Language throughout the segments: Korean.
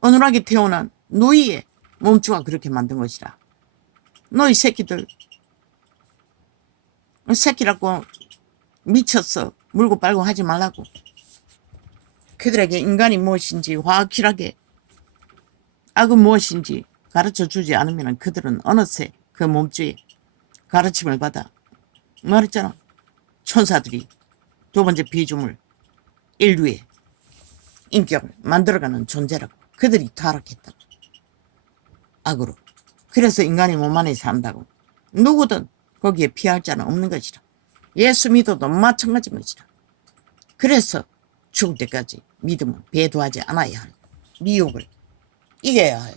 어눌하게 태어난 누이의 몸주가 그렇게 만든 것이라. 너희 새끼들 새끼라고 미쳤어 물고 빨고 하지 말라고. 그들에게 인간이 무엇인지 확실하게 악은 무엇인지 가르쳐주지 않으면 그들은 어느새 그 몸주에 가르침을 받아 말했잖아. 천사들이 두 번째 피조물 인류의 인격을 만들어가는 존재라고. 그들이 타락했다고. 악으로. 그래서 인간이 몸 안에 산다고. 누구든 거기에 피할 자는 없는 것이라. 예수 믿어도 마찬가지인 것이라. 그래서 죽을 때까지 믿음은 배도하지 않아야 할, 미혹을 이겨야 할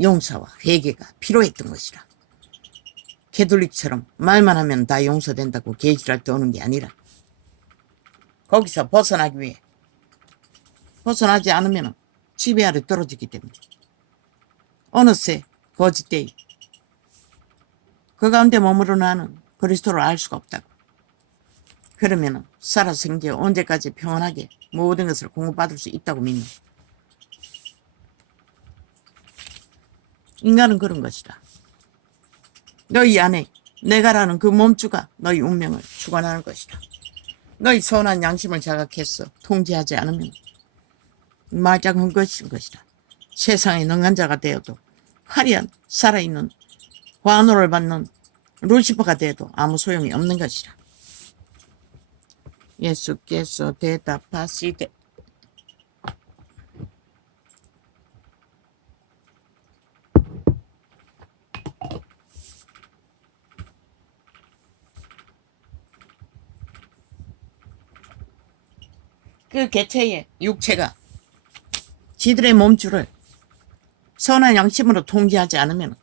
용서와 회개가 필요했던 것이라. 캐톨릭처럼 말만 하면 다 용서된다고 개지랄 떠오는 게 아니라 거기서 벗어나기 위해 벗어나지 않으면 지배 아래 떨어지기 때문에 어느새 거짓되이 그 가운데 머무르는 나는 그리스도를 알 수가 없다고. 그러면 살아 생제 언제까지 평안하게 모든 것을 공급받을 수 있다고 믿는. 인간은 그런 것이다. 너희 안에 내가라는 그 몸주가 너희 운명을 주관하는 것이다. 너희 선한 양심을 자각해서 통제하지 않으면 말짱한 것인 것이다. 세상에 능한 자가 되어도 화려한 살아있는 환호를 받는 루시퍼가 되어도 아무 소용이 없는 것이라. 예수께서 대답하시되 그 개체의 육체가 지들의 몸주를 선한 양심으로 통제하지 않으면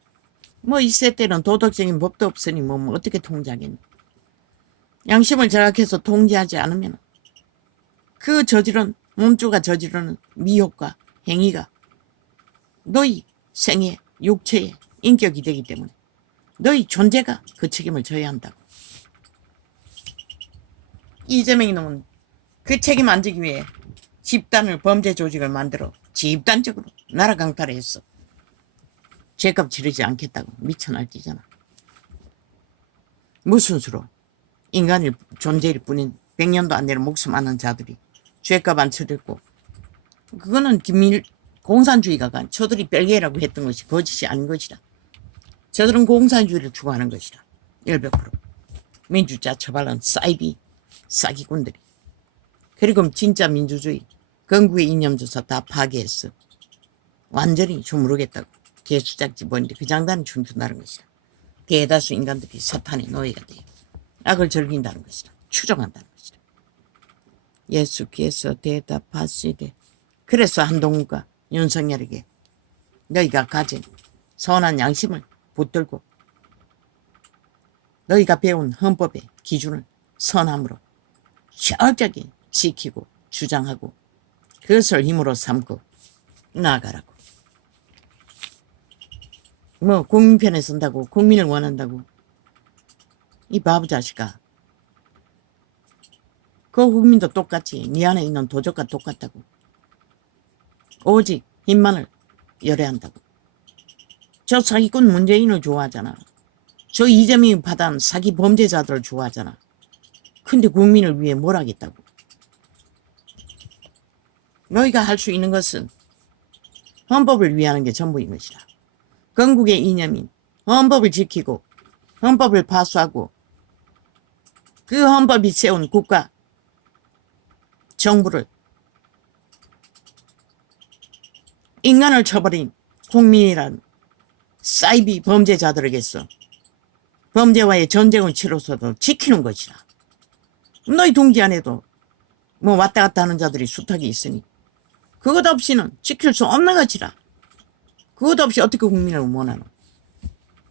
뭐 이세 때는 도덕적인 법도 없으니 뭐 어떻게 통제하겠니. 양심을 자각해서 통제하지 않으면 그 저지른 몸주가 저지르는 미혹과 행위가 너희 생의 육체의 인격이 되기 때문에 너희 존재가 그 책임을 져야 한다고. 이재명이 놈은 그 책임 안 지기 위해 집단을 범죄 조직을 만들어 집단적으로 나라 강탈을 했어. 죄값 치르지 않겠다고 미쳐 날뛰잖아. 무슨 수로 인간일 존재일 뿐인 100년도 안 되는 목숨 많은 자들이 죄값 안 치르고, 그거는 김일 공산주의가 저들이 뺄게라고 했던 것이 거짓이 아닌 것이다. 저들은 공산주의를 추구하는 것이다. 100%. 민주자 처발한 사이비 사기꾼들이. 그리고 진짜 민주주의 건국의 이념조차 다 파괴했어. 완전히 주무르겠다고 개수작지 뭔데 그 장단을 춤춘다는 것이다. 대다수 인간들이 사탄의 노예가 되어 악을 즐긴다는 것이다. 추종한다는 것이다. 예수께서 대답하시되 그래서 한동훈과 윤석열에게 너희가 가진 선한 양심을 붙들고 너희가 배운 헌법의 기준을 선함으로 철저하게 지키고 주장하고 그것을 힘으로 삼고 나아가라고. 뭐 국민 편에 선다고 국민을 원한다고. 이 바보 자식아. 그 국민도 똑같이 네 안에 있는 도적과 똑같다고. 오직 힘만을 열애한다고. 저 사기꾼 문재인을 좋아하잖아. 저 이재명이 받은 사기 범죄자들을 좋아하잖아. 근데 국민을 위해 뭘 하겠다고. 너희가 할 수 있는 것은 헌법을 위하는 게 전부인 것이다. 건국의 이념인 헌법을 지키고 헌법을 파수하고 그 헌법이 세운 국가 정부를 인간을 쳐버린 국민이란 사이비 범죄자들에게서 범죄와의 전쟁을 치러서도 지키는 것이다. 너희 동지 안에도 뭐 왔다 갔다 하는 자들이 수탁이 있으니 그것 없이는 지킬 수 없는 것이라. 그것 없이 어떻게 국민을 원하노.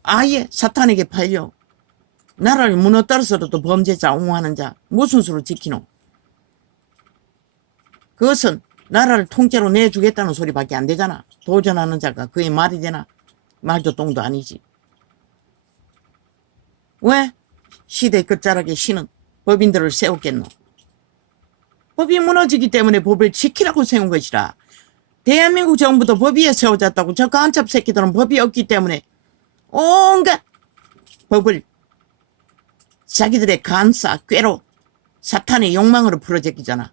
아예 사탄에게 팔려 나라를 무너뜨려서라도 범죄자 옹호하는 자 무슨 수로 지키노. 그것은 나라를 통째로 내주겠다는 소리밖에 안 되잖아. 도전하는 자가 그게 말이 되나. 말도 똥도 아니지. 왜 시대 끝자락에 신은 법인들을 세웠겠노. 법이 무너지기 때문에 법을 지키라고 세운 것이라. 대한민국 정부도 법 위에 세워졌다고. 저 간첩 새끼들은 법이 없기 때문에 온갖 법을 자기들의 간사, 꾀로 사탄의 욕망으로 풀어제끼잖아.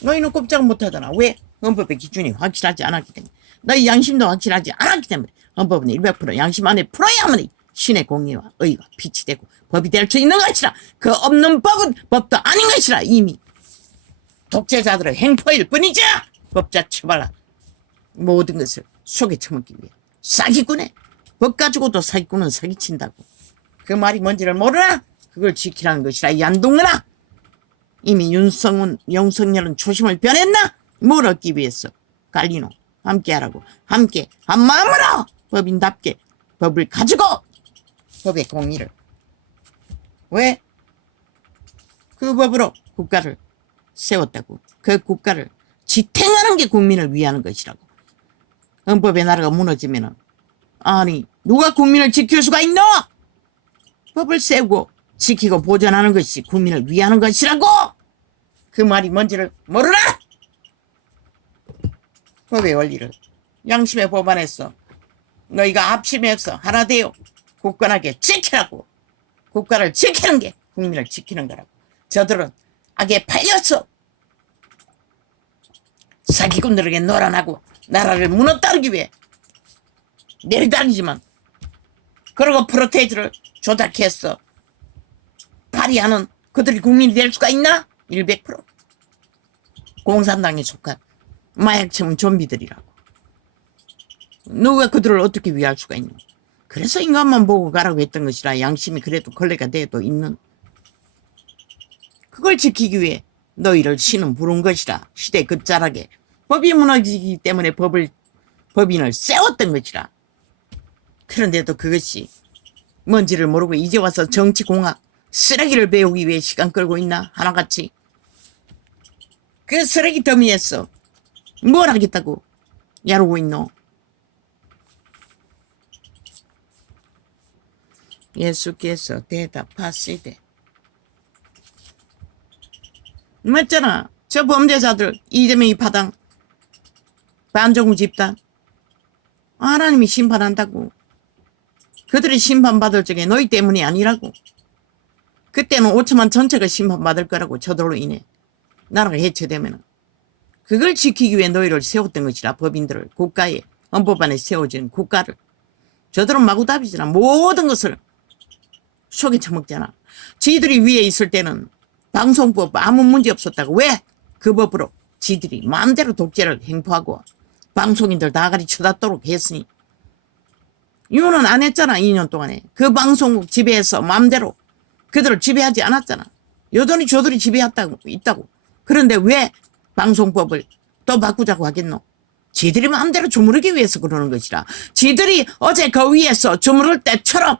너희는 꼼짝 못하잖아. 왜? 헌법의 기준이 확실하지 않았기 때문에. 너희 양심도 확실하지 않았기 때문에. 헌법은 100% 양심 안에 풀어야만이 신의 공의와 의가 빛이 되고 법이 될 수 있는 것이라. 그 없는 법은 법도 아닌 것이라. 이미 독재자들의 행포일 뿐이죠. 법자 처벌한 모든 것을 속에 처먹기 위해 사기꾼에 법 가지고도 사기꾼은 사기친다고. 그 말이 뭔지를 모르나? 그걸 지키라는 것이라. 이 안동근아, 이미 윤석열은 초심을 변했나? 뭘 얻기 위해서? 갈리노 함께하라고. 함께 한 마음으로 법인답게 법을 가지고 법의 공의를. 왜? 그 법으로 국가를 세웠다고. 그 국가를 지탱하는 게 국민을 위하는 것이라고. 헌법의 나라가 무너지면은, 아니 누가 국민을 지킬 수가 있노? 법을 세우고 지키고 보존하는 것이 국민을 위하는 것이라고. 그 말이 뭔지를 모르나? 법의 원리를 양심의 법안에서 너희가 합심해서 하나 되어 굳건하게 지키라고. 국가를 지키는 게 국민을 지키는 거라고. 저들은 악에 팔려서 사기꾼들에게 놀아나고 나라를 무너뜨리기 위해 내리다니지만, 그리고 프로테이지를 조작해서 발의하는 그들이 국민이 될 수가 있나? 100% 공산당에 속한 마약처럼 좀비들이라고. 누가 그들을 어떻게 위할 수가 있노? 그래서 인간만 보고 가라고 했던 것이라. 양심이 그래도 걸레가 돼도 있는. 그걸 지키기 위해 너희를 신은 부른 것이라. 시대 끝자락에 법이 무너지기 때문에 법인을 세웠던 것이라. 그런데도 그것이 뭔지를 모르고 이제 와서 정치공학 쓰레기를 배우기 위해 시간 끌고 있나? 하나같이. 그 쓰레기 더미에서 뭘 하겠다고 야르고 있노? 예수께서 대답하시되. 맞잖아. 저 범죄자들, 이재명이 파당, 반정부 집단, 하나님이 심판한다고. 그들이 심판받을 적에 너희 때문이 아니라고. 그때는 5천만 전체가 심판받을 거라고. 저들로 인해 나라가 해체되면. 그걸 지키기 위해 너희를 세웠던 것이라. 법인들을, 국가에, 헌법 안에 세워진 국가를. 저들은 마구답이잖아. 모든 것을 속에 처먹잖아. 지들이 위에 있을 때는 방송법 아무 문제 없었다고. 왜? 그 법으로 지들이 마음대로 독재를 행포하고 방송인들 다가리 쳐닫도록 했으니. 이거는 안 했잖아. 2년 동안에. 그 방송국 지배해서 마음대로 그들을 지배하지 않았잖아. 여전히 저들이 있다고. 그런데 왜 방송법을 또 바꾸자고 하겠노? 지들이 마음대로 주무르기 위해서 그러는 것이라. 지들이 어제 그 위에서 주무를 때처럼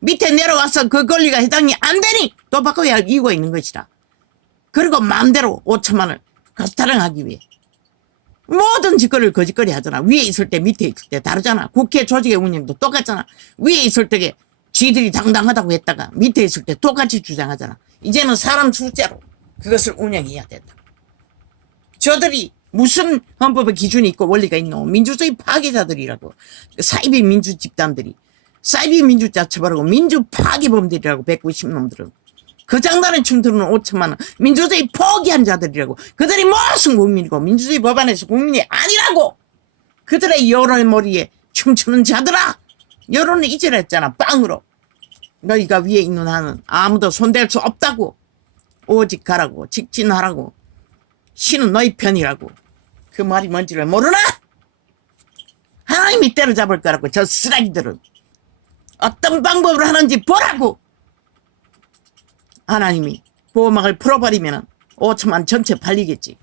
밑에 내려와서 그 권리가 해당이 안 되니 또 바꿔야 할 이유가 있는 것이라. 그리고 마음대로 5천만을 가스타령하기 위해 모든 짓거리를 거짓거리 하잖아. 위에 있을 때 밑에 있을 때 다르잖아. 국회 조직의 운영도 똑같잖아. 위에 있을 때 지들이 당당하다고 했다가 밑에 있을 때 똑같이 주장하잖아. 이제는 사람 숫자로 그것을 운영해야 된다. 저들이 무슨 헌법의 기준이 있고 원리가 있노? 민주주의 파괴자들이라고. 사이비 민주 집단들이. 사이비 민주자 처벌하고 민주 파괴범들이라고. 190놈들은. 그 장단에 춤드는 5천만 원. 민주주의 포기한 자들이라고. 그들이 무슨 국민이고 민주주의 법안에서 국민이 아니라고. 그들의 여론머리에 춤추는 자들아. 여론을 이질했잖아. 빵으로. 너희가 위에 있는 한은 아무도 손댈 수 없다고. 오직 가라고. 직진하라고. 신은 너희 편이라고. 그 말이 뭔지를 모르나? 하나님이 때려잡을 거라고. 저 쓰레기들은 어떤 방법으로 하는지 보라고. 하나님이 보호막을 풀어버리면 5천만 전체 팔리겠지.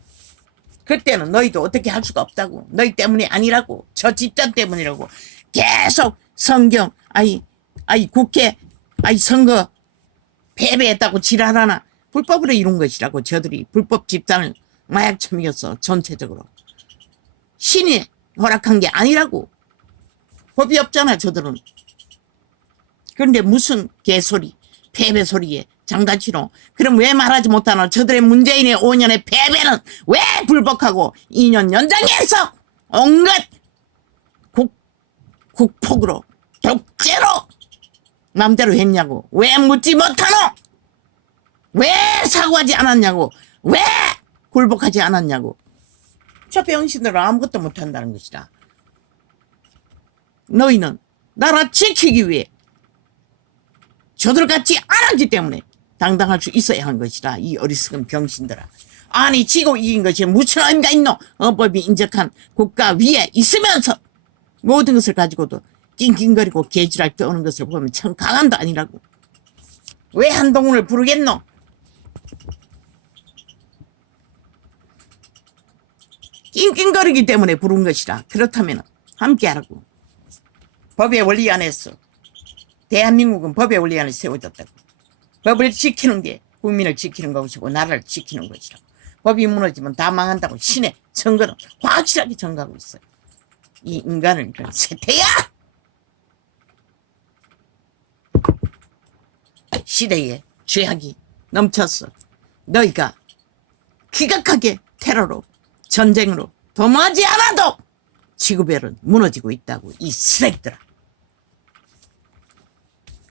그때는 너희도 어떻게 할 수가 없다고. 너희 때문이 아니라고. 저 집단 때문이라고. 계속 성경 국회 선거 패배했다고 지랄하나. 불법으로 이룬 것이라고. 저들이 불법 집단을 마약처먹였어. 전체적으로. 신이 허락한 게 아니라고. 법이 없잖아. 저들은. 그런데 무슨 개소리, 패배 소리에 장단치노. 그럼 왜 말하지 못하노? 저들의 문재인의 5년의 패배는 왜 불복하고 2년 연장해서 온갖 국폭으로 독재로 맘대로 했냐고. 왜 묻지 못하노? 왜 사과하지 않았냐고. 왜 굴복하지 않았냐고. 저 병신들은 아무것도 못한다는 것이다. 너희는 나라 지키기 위해 저들같이 안았기 때문에 당당할 수 있어야 하는 것이다. 이 어리석은 병신들아. 아니 지고 이긴 것이 무슨 의미가 있노? 헌법이 인정한 국가 위에 있으면서 모든 것을 가지고도 낑낑거리고 개지랄 떠오는 것을 보면 참 강함도 아니라고. 왜 한동훈을 부르겠노? 낑낑거리기 때문에 부른 것이라. 그렇다면 함께하라고. 법의 원리 안에서 대한민국은 법의 원리 안에 세워졌다고. 법을 지키는 게 국민을 지키는 것이고 나라를 지키는 것이라고. 법이 무너지면 다 망한다고 신의 증거는 확실하게 증거하고 있어요. 이 인간을 이런 세태야! 시대에 죄악이 넘쳤어. 너희가 기각하게 테러로 전쟁으로 도모하지 않아도 지구별은 무너지고 있다고. 이 쓰레기들아.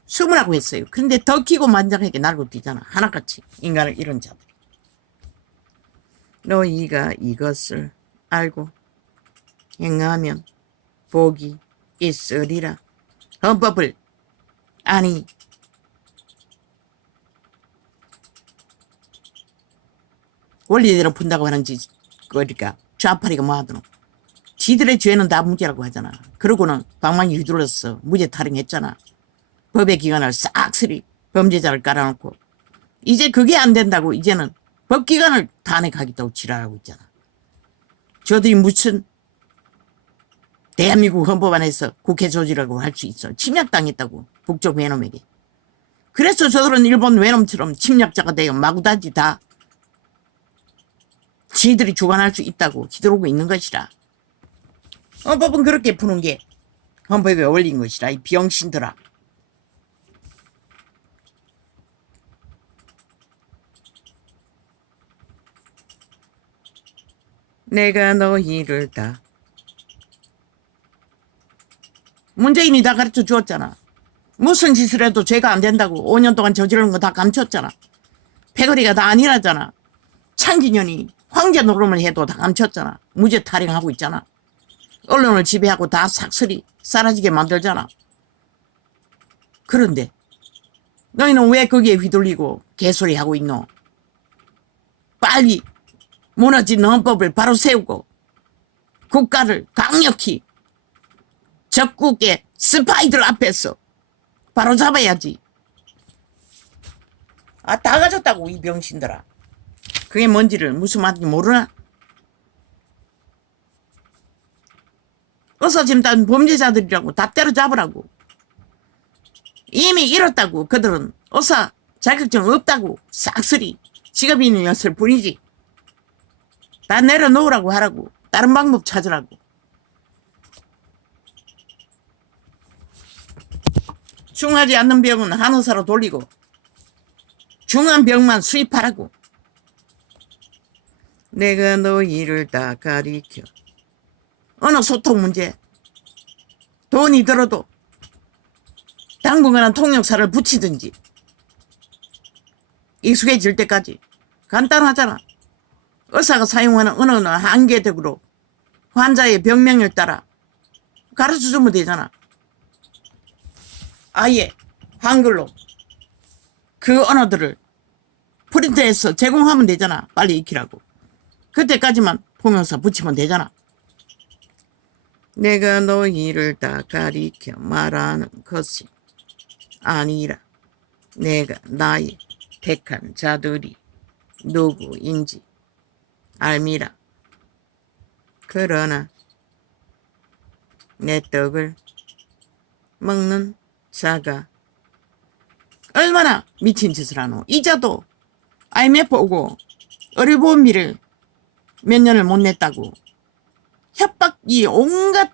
숨으라고 했어요. 그런데 더 기고만장하게 날고 뛰잖아. 하나같이 인간을 잃은 자들. 너희가 이것을 알고 행하면 복이 있으리라. 헌법을 아니 원리대로 푼다고 하는 거니까 좌파리가 뭐하더노. 지들의 죄는 다 무죄라고 하잖아. 그러고는 방망이 휘둘렀어. 무죄 타령했잖아. 법의 기관을 싹쓸이 범죄자를 깔아놓고 이제 그게 안 된다고 이제는 법기관을 탄핵하겠다고 지랄하고 있잖아. 저들이 무슨 대한민국 헌법 안에서 국회 조직이라고 할 수 있어. 침략당했다고 북쪽 외놈에게. 그래서 저들은 일본 외놈처럼 침략자가 되어 마구다지 다 지들이 주관할 수 있다고 기도하고 있는 것이라. 헌법은 그렇게 푸는 게 헌법에 어울린 것이라. 이 병신들아. 내가 너희를 다 문재인이 다 가르쳐 주었잖아. 무슨 짓을 해도 죄가 안 된다고 5년 동안 저지르는 거 다 감췄잖아. 패거리가 다 아니라잖아. 창기년이 황제 노름을 해도 다 감췄잖아. 무죄 타령하고 있잖아. 언론을 지배하고 다 삭슬이 사라지게 만들잖아. 그런데 너희는 왜 거기에 휘둘리고 개소리 하고 있노? 빨리 무너진 헌법을 바로 세우고 국가를 강력히 적국의 스파이들 앞에서 바로 잡아야지. 아, 다 가졌다고 이 병신들아. 그게 뭔지를 무슨 말인지 모르나? 어서 지금 다 범죄자들이라고 다 때려잡으라고. 이미 잃었다고. 그들은 어서 자격증 없다고 싹쓸이 직업 있는 였을 뿐이지. 다 내려놓으라고 하라고. 다른 방법 찾으라고. 중하지 않는 병은 한의사로 돌리고 중한 병만 수입하라고. 내가 너희를 다 가리켜. 어느 소통 문제 돈이 들어도 당분간은 통역사를 붙이든지 익숙해질 때까지 간단하잖아. 의사가 사용하는 언어는 한계적으로 환자의 병명을 따라 가르쳐주면 되잖아. 아예 한글로 그 언어들을 프린트해서 제공하면 되잖아. 빨리 익히라고. 그때까지만 통역사 붙이면 되잖아. 내가 너희를 다 가리켜 말하는 것이 아니라 내가 나의 택한 자들이 누구인지 알미라. 그러나 내 떡을 먹는 자가 얼마나 미친 짓을 하노. 이자도 IMF 오고 의료보험비를 몇 년을 못 냈다고 협박이 온갖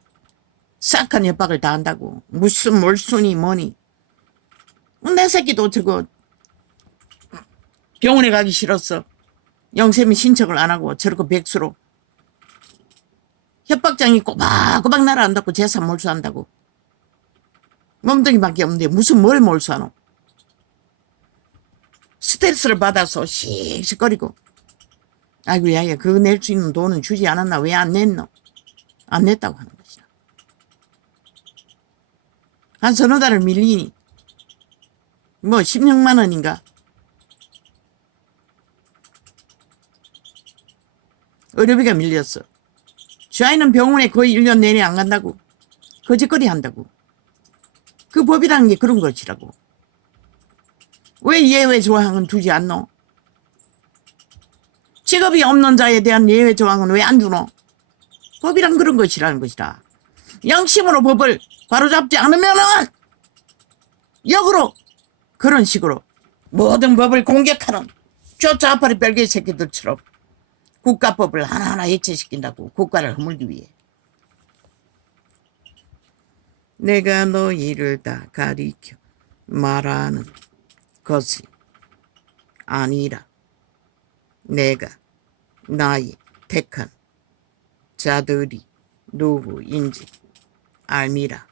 싹한 협박을 다 한다고. 무슨 몰순이 뭐니. 내 새끼도 저거 병원에 가기 싫었어. 영세미 신청을 안 하고 저렇게 백수로 협박장이 꼬박꼬박 날아간다고 재산 몰수한다고. 몸뚱이밖에 없는데 무슨 뭘 몰수하노. 스트레스를 받아서 씩씩거리고. 아이고 야야 그거 낼 수 있는 돈은 주지 않았나. 왜 안 냈노. 안 냈다고 하는 것이다. 한 서너 달을 밀리니 뭐 16만 원인가. 의료비가 밀렸어. 저 아이는 병원에 거의 1년 내내 안 간다고. 거짓거리 한다고. 그 법이라는 게 그런 것이라고. 왜 예외 조항은 두지 않노? 직업이 없는 자에 대한 예외 조항은 왜 안 주노? 법이란 그런 것이라는 것이다. 양심으로 법을 바로잡지 않으면은 역으로 그런 식으로 모든 법을 공격하는 쫓아파리 별개 새끼들처럼 국가법을 하나하나 해체시킨다고. 국가를 허물기 위해. 내가 너희를 다 가리켜 말하는 것이 아니라 내가 나의 택한 자들이 누구인지 알미라.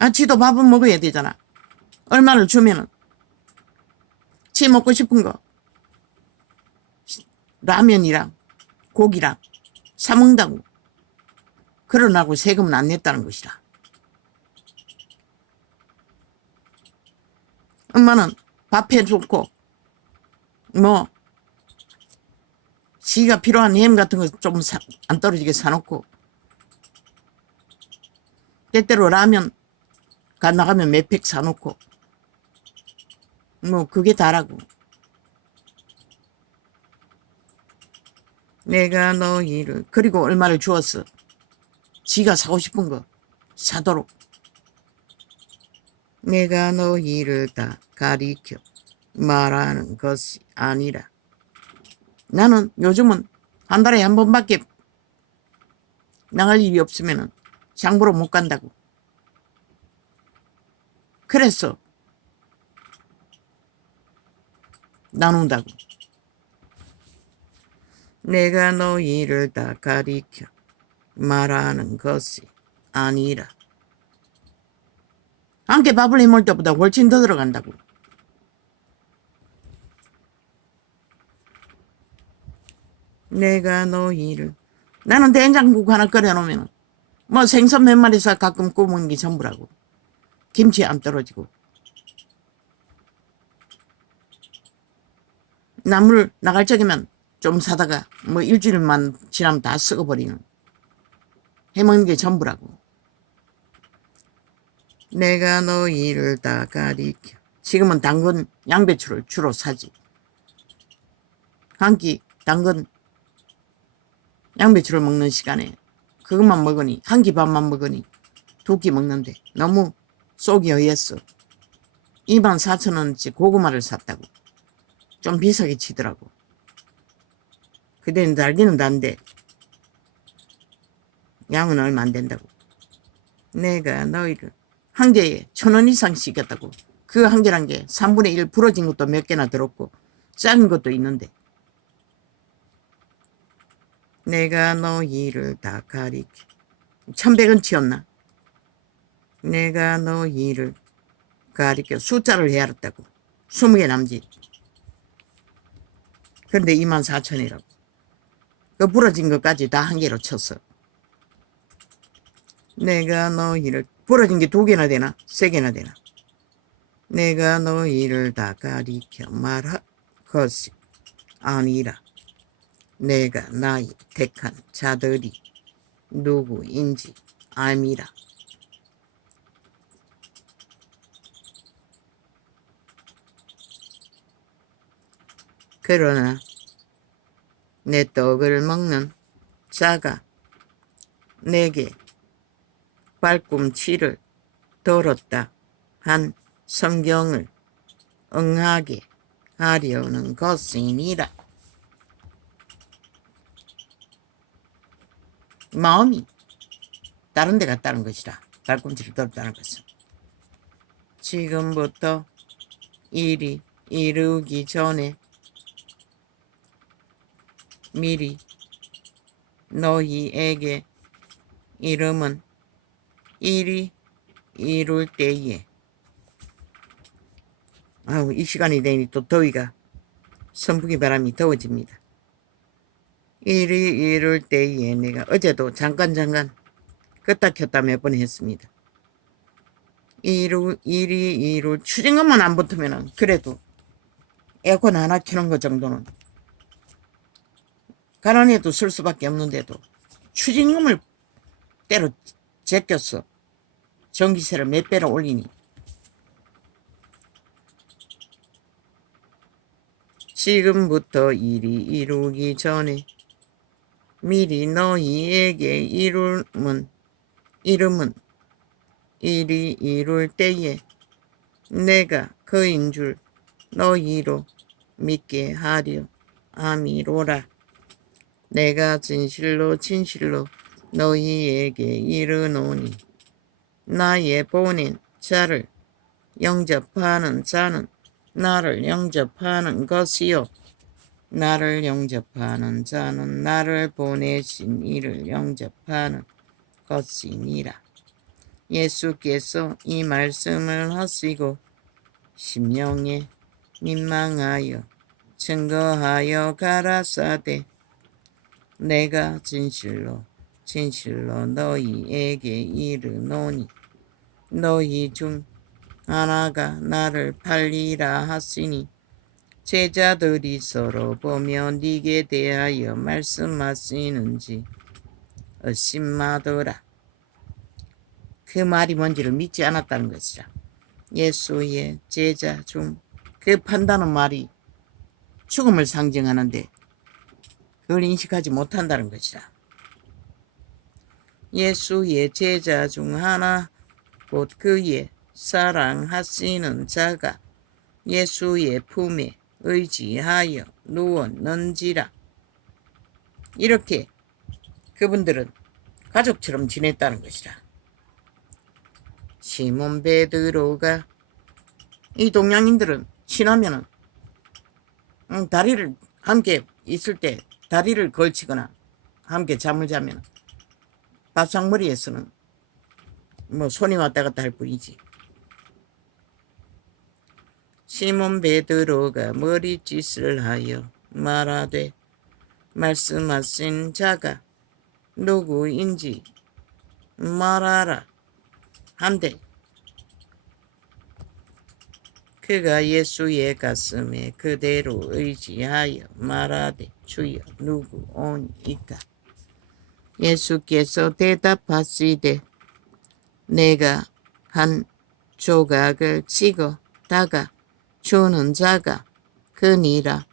아, 지도 밥은 먹어야 되잖아. 얼마를 주면은 지 먹고 싶은 거 라면이랑 고기랑 사 먹는다고. 그러나고 세금은 안 냈다는 것이다. 엄마는 밥 해줬고 뭐 지가 필요한 햄 같은 거 좀 안 떨어지게 사놓고 때때로 라면 가 나가면 몇 팩 사놓고 뭐 그게 다라고. 내가 너희를 그리고 얼마를 주었어. 지가 사고 싶은 거 사도록. 내가 너희를 다 가리켜 말하는 것이 아니라 나는 요즘은 한 달에 한 번밖에 나갈 일이 없으면 장보러 못 간다고. 그래서 나눈다고. 내가 너희를 다 가리켜 말하는 것이 아니라 함께 밥을 해먹을 때보다 훨씬 더 들어간다고. 내가 너희를 나는 된장국 하나 끓여놓으면 뭐 생선 몇 마리 사 가끔 구우는 게 전부라고. 김치 안 떨어지고. 나물 나갈 적이면 좀 사다가 뭐 일주일만 지나면 다 썩어버리는. 해먹는 게 전부라고. 내가 너희를 다 가리켜. 지금은 당근 양배추를 주로 사지. 한 끼 당근 양배추를 먹는 시간에 그것만 먹으니 한 끼 밥만 먹으니 2끼 먹는데 너무 속이 허했어. 24,000원어치 고구마를 샀다고. 좀 비싸게 치더라고. 그때는 달기는 단데 양은 얼마 안 된다고. 내가 너희를 한 개에 1,000원 이상 시켰다고. 그 한 개란 게 3분의 1 부러진 것도 몇 개나 들었고 작은 것도 있는데. 내가 너희를 다 가리켜. 1,100원치였나? 내가 너희를 가리켜 숫자를 헤아렸다고. 20개 남짓. 그런데 24,000원이라고. 그 부러진 것까지 다 한 개로 쳤어. 내가 너희를 부러진 게 2개나 되나? 3개나 되나? 내가 너희를 다 가리켜 말할 것이 아니라 내가 나의 택한 자들이 누구인지 알미라. 그러나 내 떡을 먹는 자가 내게 발꿈치를 들었다 한 성경을 응하게 하려는 것이니라. 마음이 다른 데 갔다는 것이라. 발꿈치를 들었다는 것은. 지금부터 일이 이르기 전에 미리 너희에게 이름은 일이 이룰 때에. 아우, 이 시간이 되니 또 더위가, 선풍기 바람이 더워집니다. 일이 이룰 때에 내가 어제도 잠깐 껐다 켰다 몇 번 했습니다. 일이 이룰, 추징금만 안 붙으면은 그래도 에어컨 하나 켜는 것 정도는 가난해도 쓸 수밖에 없는데도 추징금을 때로 제껴서 전기세를 몇 배로 올리니 지금부터 일이 이루기 전에 미리 너희에게 이름은 일이 이룰 때에 내가 그인 줄 너희로 믿게 하려 함이로라. 내가 진실로 너희에게 이르노니 나의 보낸 자를 영접하는 자는 나를 영접하는 것이요 나를 영접하는 자는 나를 보내신 이를 영접하는 것이니라. 예수께서 이 말씀을 하시고 심령에 민망하여 증거하여 가라사대 내가 진실로 너희에게 이르노니 너희 중 하나가 나를 팔리라 하시니 제자들이 서로 보며 네게 대하여 말씀하시는지 의심하더라. 그 말이 뭔지를 믿지 않았다는 것이라. 예수의 제자 중 그 판다는 말이 죽음을 상징하는데 그걸 인식하지 못한다는 것이라. 예수의 제자 중 하나 곧 그의 사랑하시는 자가 예수의 품에 의지하여 누웠는지라. 이렇게 그분들은 가족처럼 지냈다는 것이라. 시몬 베드로가 이 동양인들은 친하면은 다리를 함께 있을 때 다리를 걸치거나 함께 잠을 자면 밥상머리에서는 뭐 손이 왔다 갔다 할 뿐이지. 시몬 베드로가 머리짓을 하여 말하되 말씀하신 자가 누구인지 말하라 한데 그가 예수의 가슴에 그대로 의지하여 말하되 주여 누구오니까. 예수께서 대답하시되 내가 한 조각을 찍어다가 주는 자가 그니라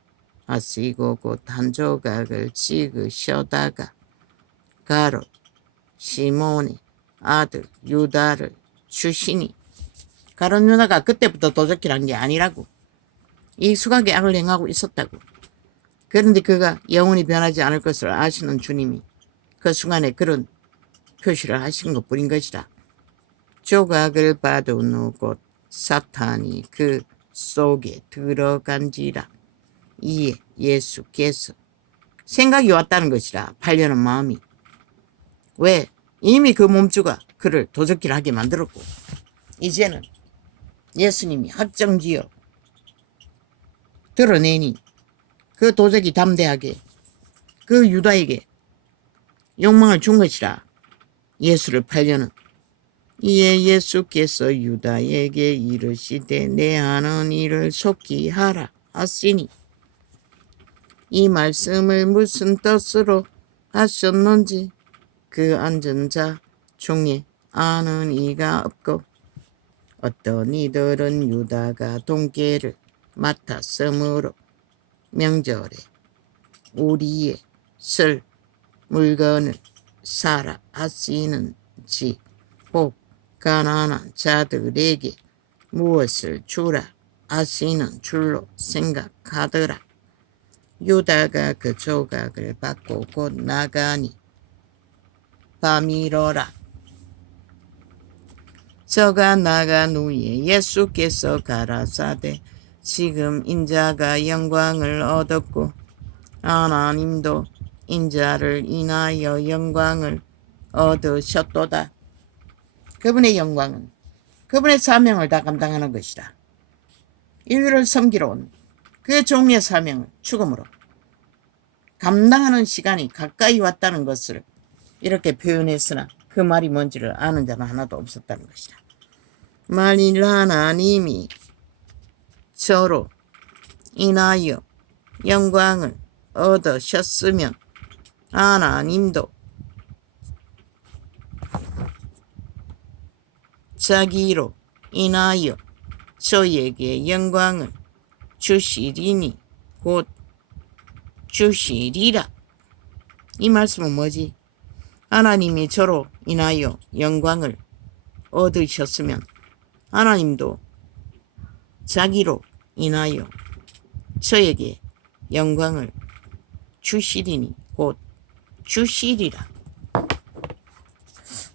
하시고 곧 한 조각을 찍으셔다가 가롯 시몬의 아들 유다를 주시니. 가롯 유다가 그때부터 도적질 한 게 아니라고. 이 수각의 악을 행하고 있었다고. 그런데 그가 영원히 변하지 않을 것을 아시는 주님이 그 순간에 그런 표시를 하신 것뿐인 것이라. 조각을 받은 후 곧 사탄이 그 속에 들어간지라. 이에 예수께서 생각이 왔다는 것이라. 팔려는 마음이. 왜? 이미 그 몸주가 그를 도적질하게 만들었고 이제는 예수님이 확정지어 드러내니 그 도적이 담대하게 그 유다에게 욕망을 준 것이라. 예수를 팔려는. 이에 예수께서 유다에게 이르시되 내 하는 일을 속히 하라 하시니. 이 말씀을 무슨 뜻으로 하셨는지 그 앉은 자 중에 아는 이가 없고 어떤 이들은 유다가 돈계를 맡았으므로 명절에 우리의 쓸 물건을 사라 하시는지 혹 가난한 자들에게 무엇을 주라 하시는 줄로 생각하더라. 유다가 그 조각을 받고 곧 나가니 밤이러라. 저가 나간 후에 예수께서 가라사대 지금 인자가 영광을 얻었고 하나님도 인자를 인하여 영광을 얻으셨도다. 그분의 영광은 그분의 사명을 다 감당하는 것이다. 인류를 섬기러 온 그 종의 사명을 죽음으로 감당하는 시간이 가까이 왔다는 것을 이렇게 표현했으나 그 말이 뭔지를 아는 자는 하나도 없었다는 것이다. 만일 하나님이 저로 인하여 영광을 얻으셨으면 하나님도 자기로 인하여 저에게 영광을 주시리니 곧 주시리라. 이 말씀은 뭐지? 하나님이 저로 인하여 영광을 얻으셨으면 하나님도 자기로 인하여 저에게 영광을 주시리니 곧 주시리라.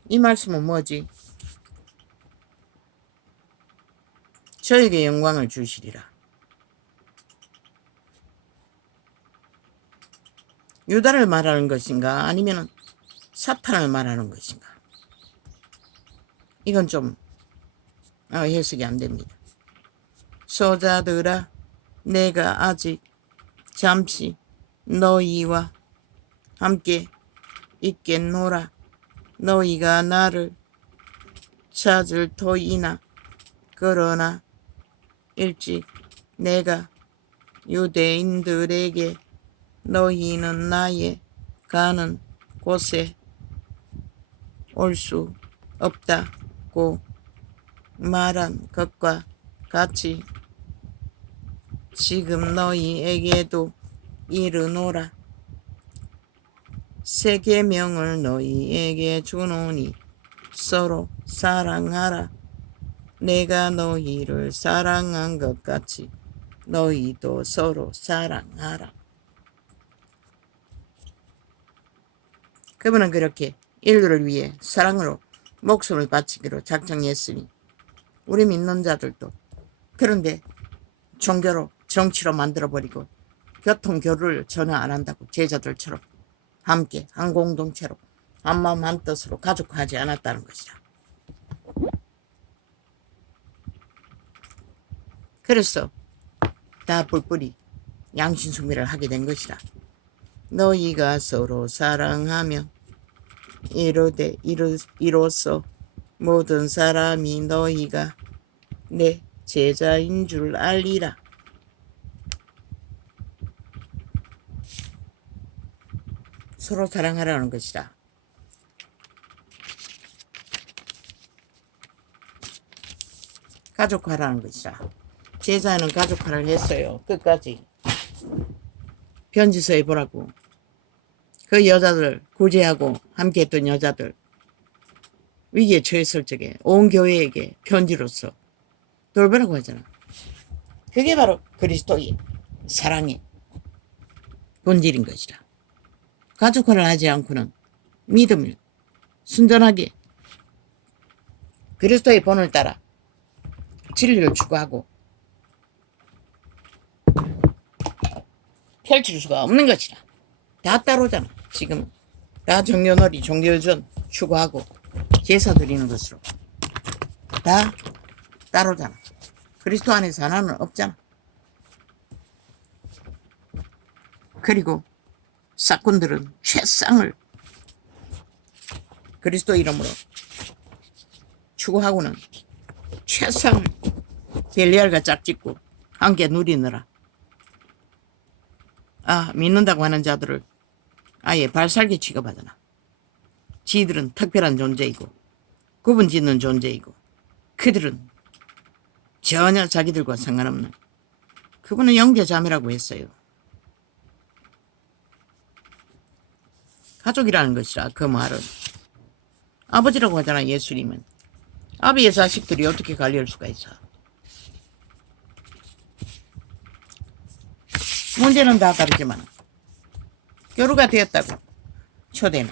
이 말씀은 뭐지? 저에게 영광을 주시리라. 유다를 말하는 것인가 아니면 사탄을 말하는 것인가? 이건 좀 해석이 안 됩니다. 소자들아, 내가 아직 잠시 너희와 함께 있겠노라. 너희가 나를 찾을 터이나 그러나 일찍 내가 유대인들에게 너희는 나의 가는 곳에 올 수 없다고 말한 것과 같이 지금 너희에게도 이르노라. 새 계명을 너희에게 주노니 서로 사랑하라. 내가 너희를 사랑한 것 같이 너희도 서로 사랑하라. 그분은 그렇게 인류를 위해 사랑으로 목숨을 바치기로 작정했으니 우리 믿는 자들도 그런데 종교로 정치로 만들어버리고 교통교류를 전혀 안 한다고 제자들처럼 함께 한 공동체로 한 마음 한 뜻으로 가족화하지 않았다는 것이다. 그래서 다 뿔뿔이 양심숭배를 하게 된 것이다. 너희가 서로 사랑하며 이로써 모든 사람이 너희가 내 제자인 줄 알리라. 서로 사랑하라는 것이다. 가족화라는 것이다. 제자는 가족화를 했어요. 끝까지. 편지서에 보라고. 그 여자들 구제하고 함께했던 여자들 위기에 처했을 적에 온 교회에게 편지로서 돌보라고 하잖아. 그게 바로 그리스도의 사랑의 본질인 것이다. 가족화를 하지 않고는 믿음을 순전하게 그리스도의 본을 따라 진리를 추구하고 펼칠 수가 없는 것이다. 다 따로잖아. 지금 다 정년월이 종교전 추구하고 제사 드리는 것으로 다 따로잖아. 그리스도 안에서 하나는 없잖아. 그리고 사건들은 최상을 그리스도 이름으로 추구하고는 최상을 벨리알과 짝짓고 함께 누리느라 믿는다고 하는 자들을 아예 발살기 취급하잖아. 지들은 특별한 존재이고 구분짓는 존재이고 그들은 전혀 자기들과 상관없는 그분은 형제자매라고 했어요. 가족이라는 것이라 그 말은 아버지라고 하잖아. 예수님은 아비의 자식들이 어떻게 관리할 수가 있어. 문제는 다 다르지만 교류가 되었다고 초대는.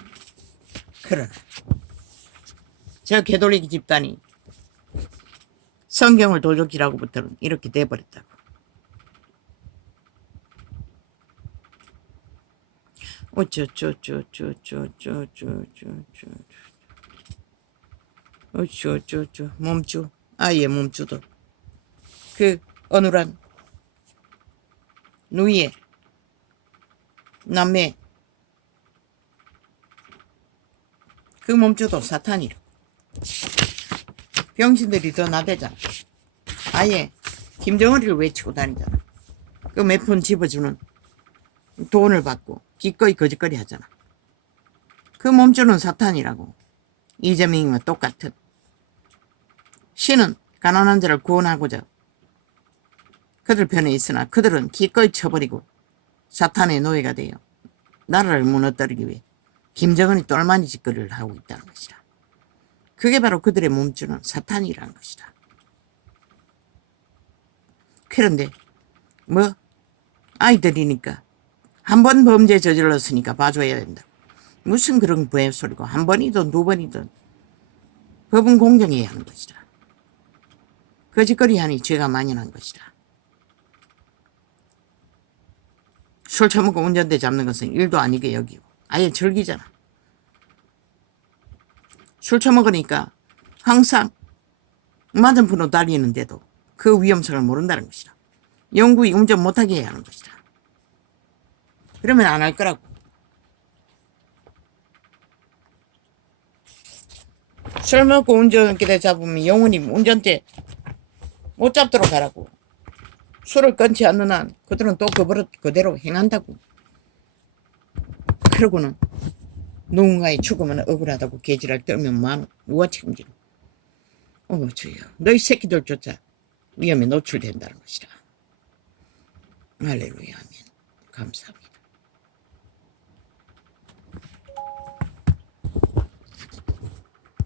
그러나 저 개돌리기 집단이 성경을 도적질하고부터는 이렇게 돼버렸다고. 어쩌저저저저저저저저저저저 몸주 아예 몸주도 그 어눌한 누이의 남매 그 몸주도 사탄이라. 병신들이 더 나대잖아. 아예 김정은이를 외치고 다니잖아. 그 몇 푼 집어주는 돈을 받고 기꺼이 거짓거리 하잖아. 그 몸주는 사탄이라고. 이재명이와 똑같은. 신은 가난한 자를 구원하고자 그들 편에 있으나 그들은 기꺼이 쳐버리고 사탄의 노예가 되어 나라를 무너뜨리기 위해 김정은이 똘마니 짓거리를 하고 있다는 것이다. 그게 바로 그들의 몸주는 사탄이라는 것이다. 그런데 뭐 아이들이니까 한 번 범죄 저질렀으니까 봐줘야 된다. 무슨 그런 부해소리고 한 번이든 두 번이든 법은 공정해야 하는 것이다. 거짓거리하니 죄가 만연한 것이다. 술 처먹고 운전대 잡는 것은 일도 아니게 여기고 아예 즐기잖아. 술 처먹으니까 항상 맞은편으로 달리는데도 그 위험성을 모른다는 것이다. 영구히 운전 못하게 해야 하는 것이다. 그러면 안 할 거라고. 술 먹고 운전기대 잡으면 영원히 운전대 못 잡도록 하라고. 술을 끊지 않는 한 그들은 또 그 버릇 그대로 행한다고. 그러고는 누군가의 죽으면 억울하다고 개지랄 떨면 누가 책임지노. 주여 너희 새끼들조차 위험에 노출된다는 것이다. 할렐루야 아멘. 감사합니다.